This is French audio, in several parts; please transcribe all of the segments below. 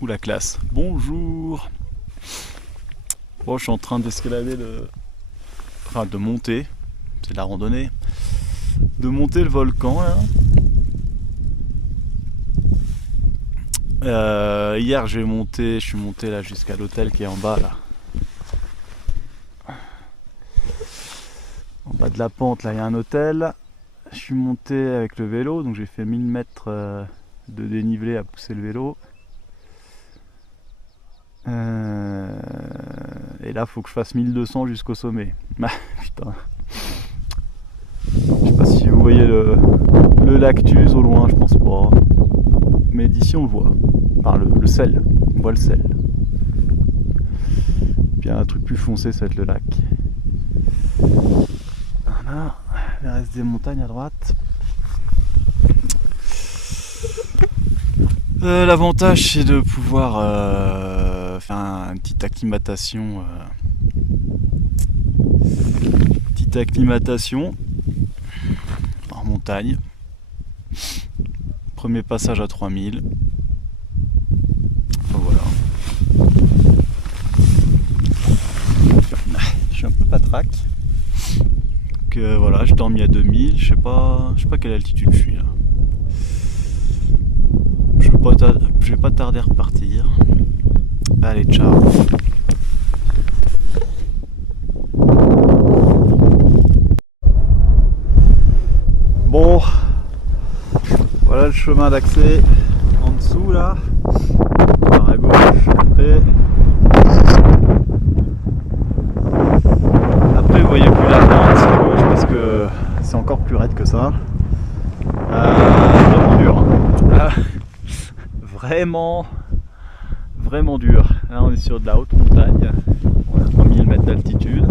Ou la classe. Bonjour. Bon, je suis en train d'escalader enfin, de monter. C'est de la randonnée. De monter le volcan là. Hier je suis monté là jusqu'à l'hôtel qui est en bas là. En bas de la pente là il y a un hôtel. Je suis monté avec le vélo, donc j'ai fait 1000 mètres de dénivelé à pousser le vélo. Et là faut que je fasse 1200 jusqu'au sommet. Ah, putain. Je sais pas si vous voyez le Lactus au loin, je pense pas. Mais d'ici on le voit. Enfin le sel. On voit le sel. Puis un truc plus foncé, ça va être le lac. Voilà. Il reste des montagnes à droite. L'avantage c'est de pouvoir faire une petite acclimatation. En montagne. Premier passage à 3000. Enfin, voilà. Je suis un peu patraque. Donc voilà, j'ai dormi à 2000. Je sais pas quelle altitude je suis là. Je vais pas tarder à repartir. Allez, ciao. Bon, voilà le chemin d'accès en dessous là, par à gauche. Après vous voyez plus la pente à gauche parce que c'est encore plus raide que ça. Vraiment dur. Vraiment dur. Là on est sur de la haute montagne, on a 3000 mètres d'altitude.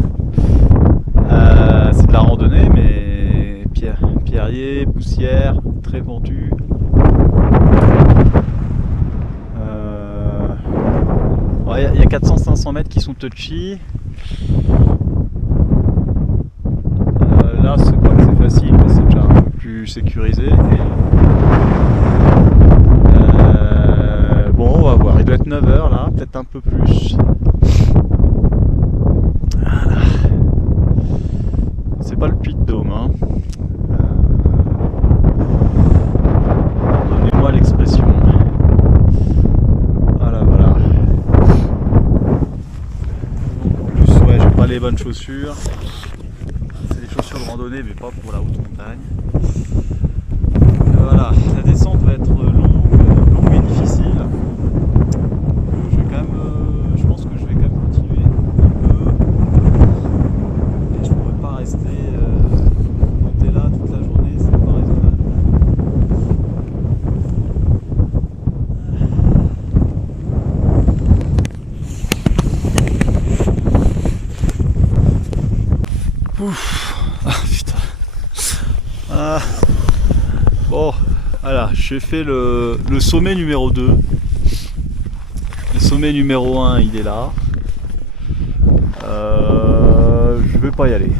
C'est de la randonnée mais pierrier, poussière, très pentu. Il y a 400-500 mètres qui sont touchy. Là c'est pas que c'est facile mais c'est déjà un peu plus sécurisé. Bon on va voir, il doit être 9h là, peut-être un peu plus. Voilà. C'est pas le Puy de Dôme hein. Donnez-moi l'expression. Voilà. En plus ouais j'ai pas les bonnes chaussures. C'est des chaussures de randonnée mais pas pour la haute montagne. Voilà, la descente va être longue et difficile. Je pense que je vais quand même continuer un peu. Et je pourrais pas rester monter là toute la journée, c'est pas raisonnable. Ouf. Ah putain. Ah. Bon, voilà, j'ai fait le sommet numéro 2. Le sommet numéro 1, il est là. Je vais pas y aller.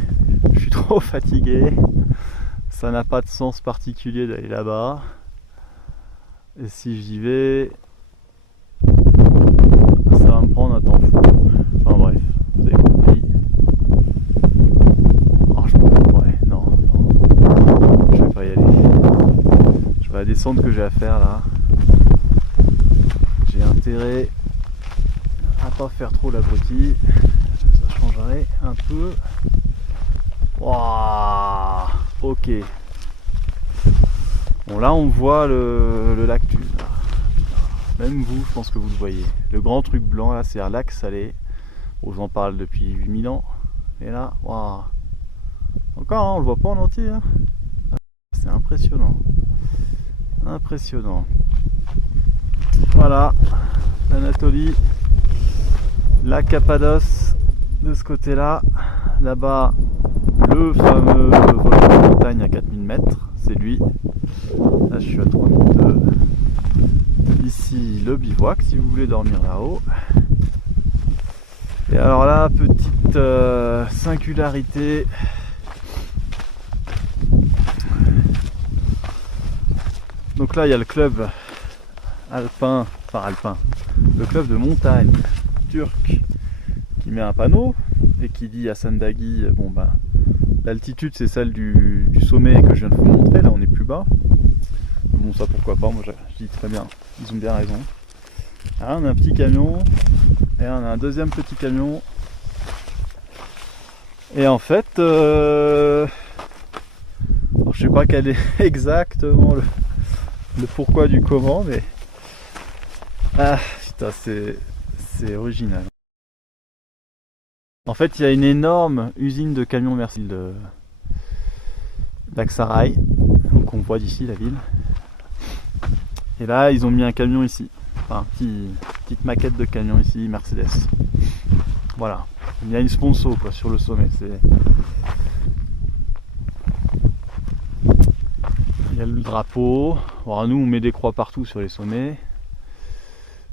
Je suis trop fatigué. Ça n'a pas de sens particulier d'aller là-bas. Et si j'y vais, ça va me prendre un temps fou. Enfin bref, vous avez compris. Je vais pas y aller. Je vais la descente que j'ai à faire là. J'ai intérêt à pas faire trop l'abruti. Ça changerait un peu. Waouh, ok. Bon là on voit le Lactus. Même vous, je pense que vous le voyez. Le grand truc blanc là, c'est un lac salé. Bon, j'en parle depuis 8000 ans. Et là, waouh. Encore, hein, on le voit pas en entier. Hein. C'est impressionnant. Impressionnant. Voilà, l'Anatolie, la Cappadoce de ce côté-là. Là-bas, le fameux volcan de montagne à 4000 mètres, c'est lui. Là, je suis à 3002. Ici, le bivouac, si vous voulez dormir là-haut. Et alors là, petite singularité. Donc là, il y a le club alpin, enfin alpin, le club de montagne turc qui met un panneau et qui dit à Sandagi, bon ben l'altitude c'est celle du sommet que je viens de vous montrer, là on est plus bas. Bon ça pourquoi pas, moi je dis très bien, ils ont bien raison. Là on a un petit camion et on a un deuxième petit camion. Et en fait, alors je sais pas quel est exactement le pourquoi du comment, mais ah putain c'est original. En fait il y a une énorme usine de camions Mercedes d'Aksaray, qu'on voit d'ici la ville. Et là ils ont mis un camion ici, enfin petite maquette de camion ici Mercedes. Voilà, il y a une sponsor quoi sur le sommet. Il y a le drapeau. Alors, nous on met des croix partout sur les sommets.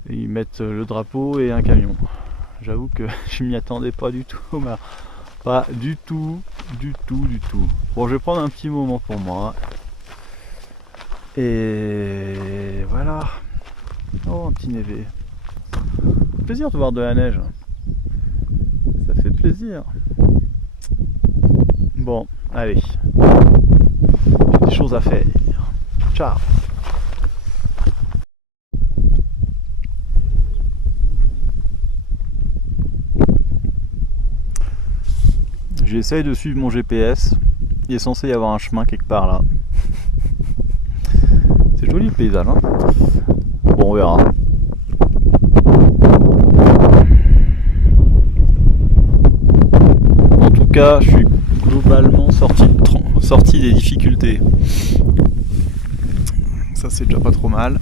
Et ils mettent le drapeau et un camion. J'avoue que je m'y attendais pas du tout. Pas du tout. Bon, je vais prendre un petit moment pour moi. Et voilà. Oh, un petit névé. Plaisir de voir de la neige. Ça fait plaisir. Bon, allez. J'ai des choses à faire. Ciao. J'essaye de suivre mon GPS. Il est censé y avoir un chemin quelque part là. C'est joli le paysage, hein. Bon, on verra. En tout cas, je suis globalement sorti des difficultés. Ça, c'est déjà pas trop mal.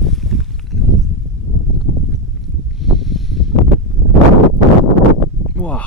Wow.